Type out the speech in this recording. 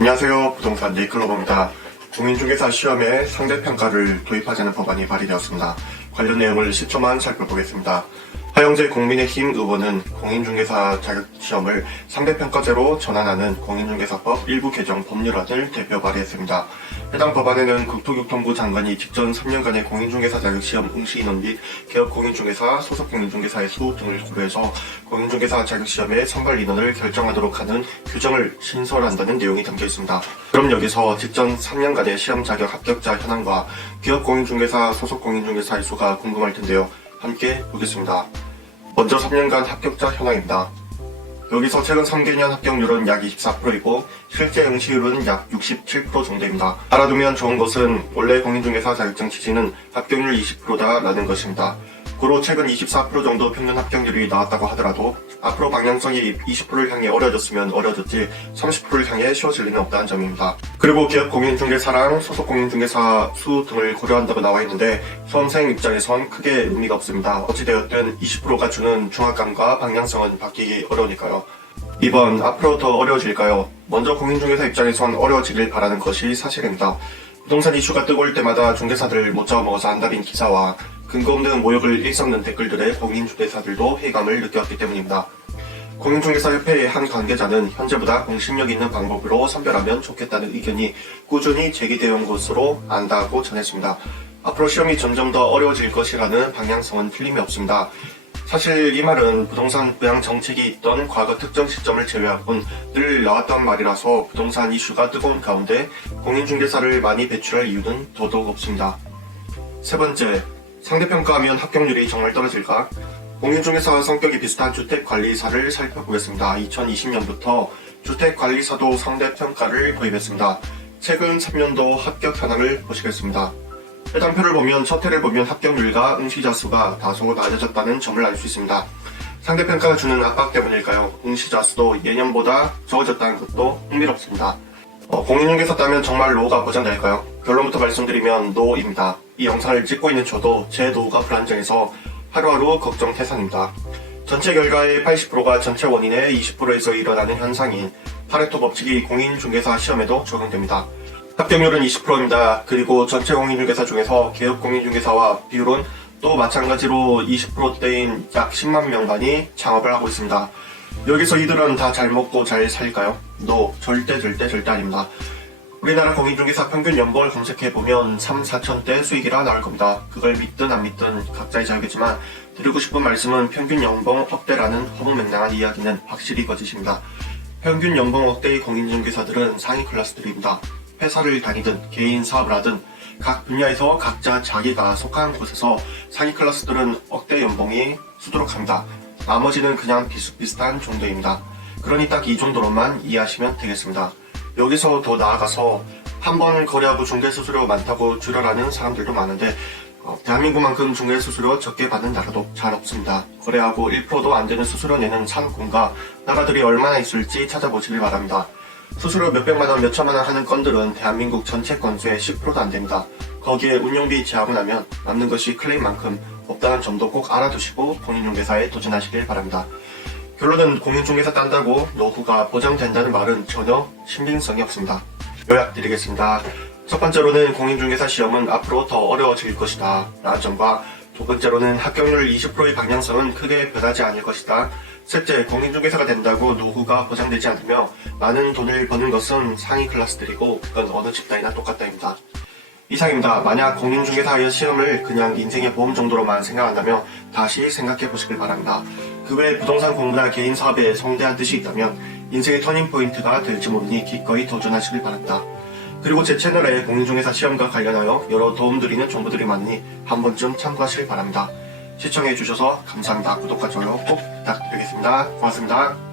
안녕하세요. 부동산 네이클로버입니다. 공인중개사 시험에 상대평가를 도입하자는 법안이 발의되었습니다. 관련 내용을 10초만 살펴보겠습니다. 하영재 국민의힘 의원은 공인중개사 자격시험을 상대평가제로 전환하는 공인중개사법 일부 개정 법률안을 대표 발의했습니다. 해당 법안에는 국토교통부 장관이 직전 3년간의 공인중개사 자격시험 응시 인원 및 개업 공인중개사, 소속 공인중개사의 수 등을 고려해서 공인중개사 자격시험의 선발 인원을 결정하도록 하는 규정을 신설한다는 내용이 담겨 있습니다. 그럼 여기서 직전 3년간의 시험 자격 합격자 현황과 기업 공인중개사, 소속 공인중개사의 수가 궁금할 텐데요. 함께 보겠습니다. 먼저 3년간 합격자 현황입니다. 여기서 최근 3개년 합격률은 약 24%이고 실제 응시율은 약 67% 정도입니다. 알아두면 좋은 것은 원래 공인중개사 자격증 취지는 합격률 20%다라는 것입니다. 고로 최근 24% 정도 평균 합격률이 나왔다고 하더라도 앞으로 방향성이 20%를 향해 어려졌으면 어려졌지 30%를 향해 쉬워질 리는 없다는 점입니다. 그리고 기업 공인중개사랑 소속 공인중개사 수 등을 고려한다고 나와 있는데 수험생 입장에선 크게 의미가 없습니다. 어찌되었든 20%가 주는 중압감과 방향성은 바뀌기 어려우니까요. 2번 앞으로 더 어려워질까요? 먼저 공인중개사 입장에선 어려워지길 바라는 것이 사실입니다. 부동산 이슈가 올 때마다 중개사들을 못 잡아먹어서 안달인 기사와 근거 없는 모욕을 일삼는 댓글들에 공인중개사들도 회감을 느꼈기 때문입니다. 공인중개사협회의 한 관계자는 현재보다 공신력 있는 방법으로 선별하면 좋겠다는 의견이 꾸준히 제기되어 온 것으로 안다고 전했습니다. 앞으로 시험이 점점 더 어려워질 것이라는 방향성은 틀림이 없습니다. 사실 이 말은 부동산 부양 정책이 있던 과거 특정 시점을 제외하곤 늘 나왔던 말이라서 부동산 이슈가 뜨거운 가운데 공인중개사를 많이 배출할 이유는 더더욱 없습니다. 세 번째, 상대평가하면 합격률이 정말 떨어질까? 공인중개사와 성격이 비슷한 주택관리사를 살펴보겠습니다. 2020년부터 주택관리사도 상대평가를 도입했습니다. 최근 3년도 합격 현황을 보시겠습니다. 해당 표를 보면 첫 해를 보면 합격률과 응시자 수가 다소 낮아졌다는 점을 알 수 있습니다. 상대평가가 주는 압박 때문일까요? 응시자 수도 예년보다 적어졌다는 것도 흥미롭습니다. 어, 공인중개사 따면 정말 노후가 보장될까요? 결론부터 말씀드리면 노입니다. 이 영상을 찍고 있는 저도 제 노후가 불안정해서 하루하루 걱정 태산입니다. 전체 결과의 80%가 전체 원인의 20%에서 일어나는 현상인 파레토 법칙이 공인중개사 시험에도 적용됩니다. 합격률은 20%입니다. 그리고 전체 공인중개사 중에서 개업 공인중개사와 비율은 또 마찬가지로 20%대인 약 10만 명만이 창업을 하고 있습니다. 여기서 이들은 다 잘 먹고 잘 살까요? No, 절대 절대 절대 아닙니다. 우리나라 공인중개사 평균 연봉을 검색해보면 3, 4천대 수익이라 나올 겁니다. 그걸 믿든 안 믿든 각자의 자유겠지만 드리고 싶은 말씀은 평균 연봉 억대라는 허무맹랑한 이야기는 확실히 거짓입니다. 평균 연봉 억대의 공인중개사들은 상위 클래스들입니다. 회사를 다니든 개인 사업을 하든 각 분야에서 각자 자기가 속한 곳에서 상위 클래스들은 억대 연봉이 수두룩합니다. 나머지는 그냥 비슷비슷한 정도입니다. 그러니 딱 이 정도로만 이해하시면 되겠습니다. 여기서 더 나아가서 한번 거래하고 중개 수수료 많다고 줄여라는 사람들도 많은데 어, 대한민국만큼 중개 수수료 적게 받는 나라도 잘 없습니다. 거래하고 1%도 안 되는 수수료 내는 산업군가 나라들이 얼마나 있을지 찾아보시길 바랍니다. 수수료 몇백만 원, 몇천만 원 하는 건들은 대한민국 전체 건수의 10%도 안 됩니다. 거기에 운영비 제하고 나면 남는 것이 클레임만큼 없다는 점도 꼭 알아두시고 공인중개사에 도전하시길 바랍니다. 결론은 공인중개사 딴다고 노후가 보장된다는 말은 전혀 신빙성이 없습니다. 요약드리겠습니다. 첫 번째로는 공인중개사 시험은 앞으로 더 어려워질 것이다. 라는 점과 두 번째로는 합격률 20%의 방향성은 크게 변하지 않을 것이다. 셋째, 공인중개사가 된다고 노후가 보장되지 않으며 많은 돈을 버는 것은 상위 클래스들이고 그건 어느 집단이나 똑같다입니다. 이상입니다. 만약 공인중개사의 시험을 그냥 인생의 보험 정도로만 생각한다면 다시 생각해 보시길 바랍니다. 그 외 부동산 공부나 개인 사업에 성대한 뜻이 있다면 인생의 터닝포인트가 될지 모르니 기꺼이 도전하시길 바랍니다. 그리고 제 채널에 공인중개사 시험과 관련하여 여러 도움드리는 정보들이 많으니 한 번쯤 참고하시길 바랍니다. 시청해 주셔서 감사합니다. 구독과 좋아요 꼭 부탁드리겠습니다. 고맙습니다.